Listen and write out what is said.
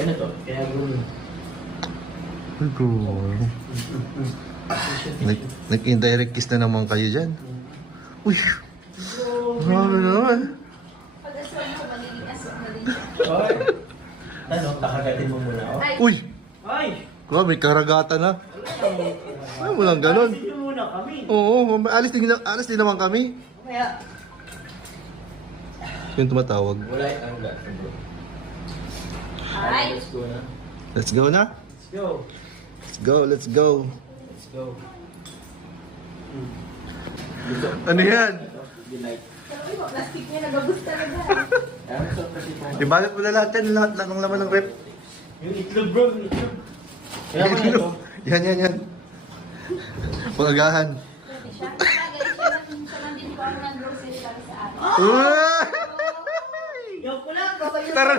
Ano to? Kaya gawin. Nag-indirect kiss na naman kayo dyan. Uy! Grabe naman. Pag-asal mo, magiging asal na din siya. Oy! Ano? Kakagatin mo muna ako? Ay, Uy! Ay! Grabe, may karagatan na. Ay, walang ganon. Alisin nyo muna kami. Oo, alis din naman kami. Kaya... Yung tumatawag. Wala yung wala. ay. Let's go na. Let's go na. Let's go. Let's go, let's go. Let's go. Ano yan? Good night. Sabi mo, plastic niya, nagabus talaga. Ano sa kasi po? Ibalat mo na lahat yan, lahat ng laman ng rep. Yung itlog bro, yung itlog. Kailangan mo na ito. Yan. Pangagahan. Pwede siya. Tagay siya lang din po ako ng grocery para sa akin. Uy! Yung ko lang. Tara na.